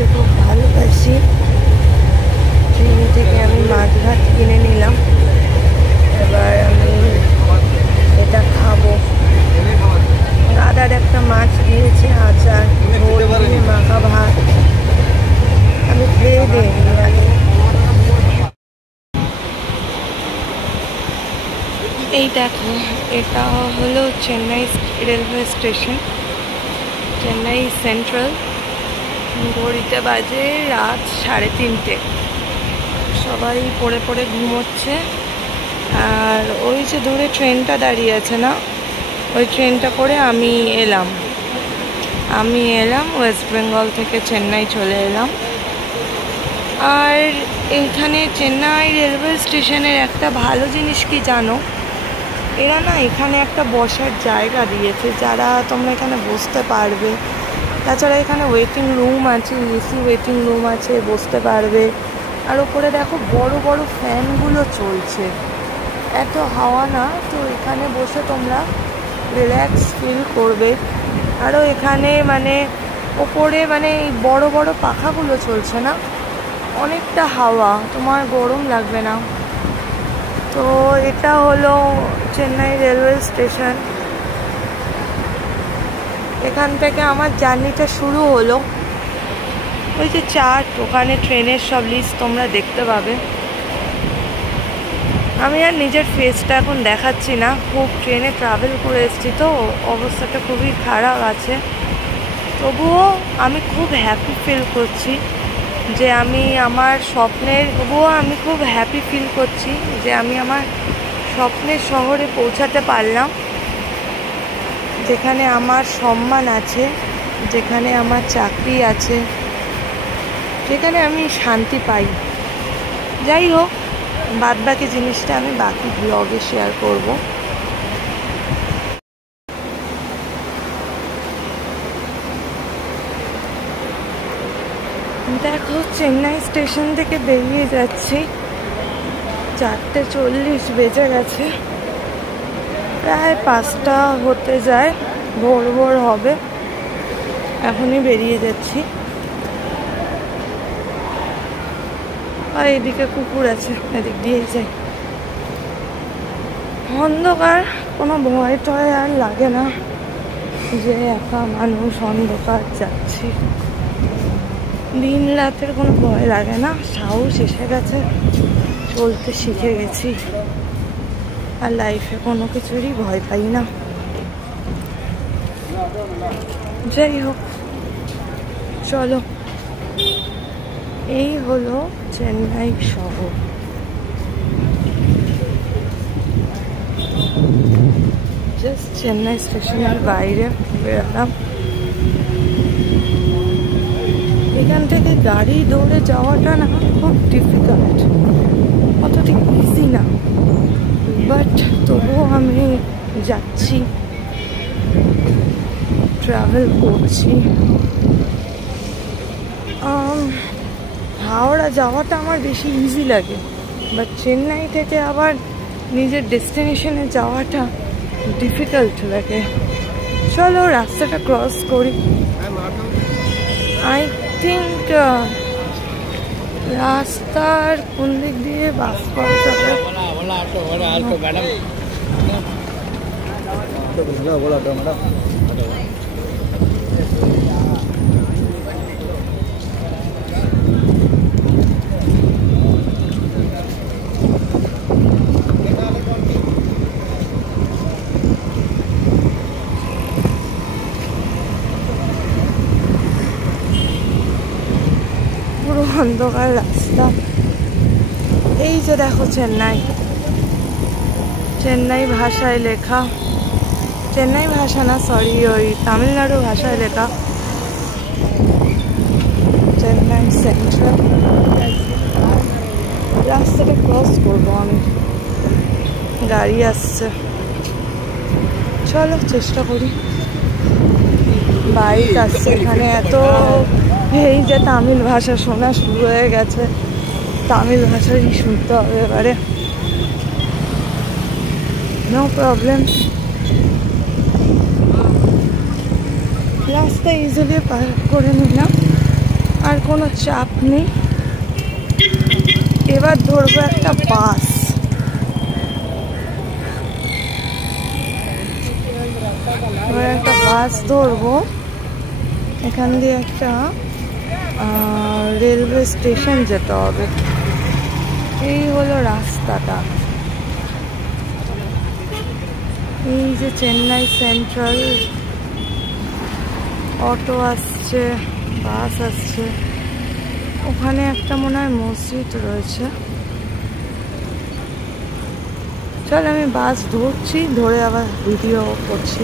খেতে খুব ভালোবাসি। ট্রেন থেকে আমি মাছ ভাত কিনে নিলাম, এবার আমি এটা খাবো। দাদার একটা মাছ দিয়েছে, আচার, ঝোল দিয়ে মাখা ভাত। আমি খেয়ে দিইনি আগে। এই দেখো, এটা হলো Chennai railway station, Chennai central. ঘড়িতে বাজে রাত 3:30। সবাই পড়ে পড়ে ঘুমোচ্ছে। আর ওই যে দূরে ট্রেনটা দাঁড়িয়ে আছে না, ওই ট্রেনটা করে আমি এলাম ওয়েস্ট বেঙ্গল থেকে চেন্নাই চলে এলাম। আর এইখানে চেন্নাই রেলওয়ে স্টেশনের একটা ভালো জিনিস কি জানো, এরা না এখানে একটা বসার জায়গা দিয়েছে, যারা তোমরা এখানে বসতে পারবে। তাছাড়া এখানে ওয়েটিং রুম আছে, এসি ওয়েটিং রুম আছে, বসতে পারবে। আর ওপরে দেখো বড় বড় ফ্যানগুলো চলছে, এত হাওয়া না, তো এখানে বসে তোমরা রিল্যাক্স ফিল করবে। আরও এখানে মানে ওপরে মানে এই বড় বড় পাখাগুলো চলছে না, অনেকটা হাওয়া, তোমার গরম লাগবে না। তো এটা হলো চেন্নাই রেলওয়ে স্টেশন। এখান থেকে আমার জার্নিটা শুরু হলো। ওই যে চার্ট, ওখানে ট্রেনের সব লিস্ট তোমরা দেখতে পাবে। আমি আর নিজের ফেসটা এখন দেখাচ্ছি না, খুব ট্রেনে ট্রাভেল করে এসেছি তো অবস্থাটা খুবই খারাপ আছে। তবুও আমি খুব হ্যাপি ফিল করছি যে আমি আমার স্বপ্নের শহরে পৌঁছাতে পারলাম, যেখানে আমার সম্মান আছে, যেখানে আমার চাকরি আছে, যেখানে আমি শান্তি পাই। যাই হোক, বাদবাকি জিনিসটা আমি বাকি ব্লগে শেয়ার করব। দেখো, চেন্নাই স্টেশন থেকে বেরিয়ে যাচ্ছি, 4:40 বেজে গেছে, প্রায় 5টা হতে যায়, ভোর ভোর হবে। এখনই বেরিয়ে যাচ্ছি। আর এদিকে কুকুর আছে, এদিক দিয়েই যাই। অন্ধকার, কোনো ভয় টয় আর লাগে না যে একা মানুষ অন্ধকার যাচ্ছি। দিন রাতের কোনো ভয় লাগে না, সাহস এসে গেছে, চলতে শিখে গেছি। আর লাইফে কোনো কিছুরই ভয় পাই না। যাই হোক, চলো, এই হলো চেন্নাই শহর। জাস্ট চেন্নাই স্টেশনের বাইরে বেরোলাম। এখান থেকে গাড়ি দৌড়ে যাওয়াটা না খুব ডিফিকাল্ট, অতটা ইজি না, বাট তবুও আমি যাচ্ছি, ট্রাভেল করছি। হাওড়া যাওয়াটা আমার বেশি ইজি লাগে, বাট চেন্নাই থেকে আবার নিজের ডেস্টিনেশনে যাওয়াটা ডিফিকাল্ট লাগে। চলো রাস্তাটা ক্রস করি। আই থিঙ্ক রাস্তার কোন দিক দিয়ে বাস পাওয়া যাবে। পুরো অন্ধকার রাস্তা। এই যে দেখো চেন্নাই ভাষায় লেখা, চেন্নাই ভাষা না, সরি, ওই তামিলনাড়ু ভাষায় লেখা চেন্নাই সেন্ট্রাল। রাস্তাটা ক্রস করবো আমি, গাড়ি আসছে, চলো চেষ্টা করি। বাইক আসছে এখানে, এত এই যে তামিল ভাষা শোনা শুরু হয়ে গেছে, তামিল ভাষাই শুনতে হবে এবারে, নো প্রবলেম। রাস্তা ইজিলি পার করে নিলাম। আর কোনো চাপ নেই। এবার ধরবো একটা বাস। এবার একটা বাস ধরবো, এখান দিয়ে একটা রেলওয়ে স্টেশন যেতে হবে। এই হলো রাস্তাটা। এই যে চেন্নাই সেন্ট্রাল, অটো আসছে, বাস আসছে। ওখানে একটা মনে হয় মসজিদ রয়েছে। চল আমি বাস ধরছি, ধরে আবার ভিডিও করছি।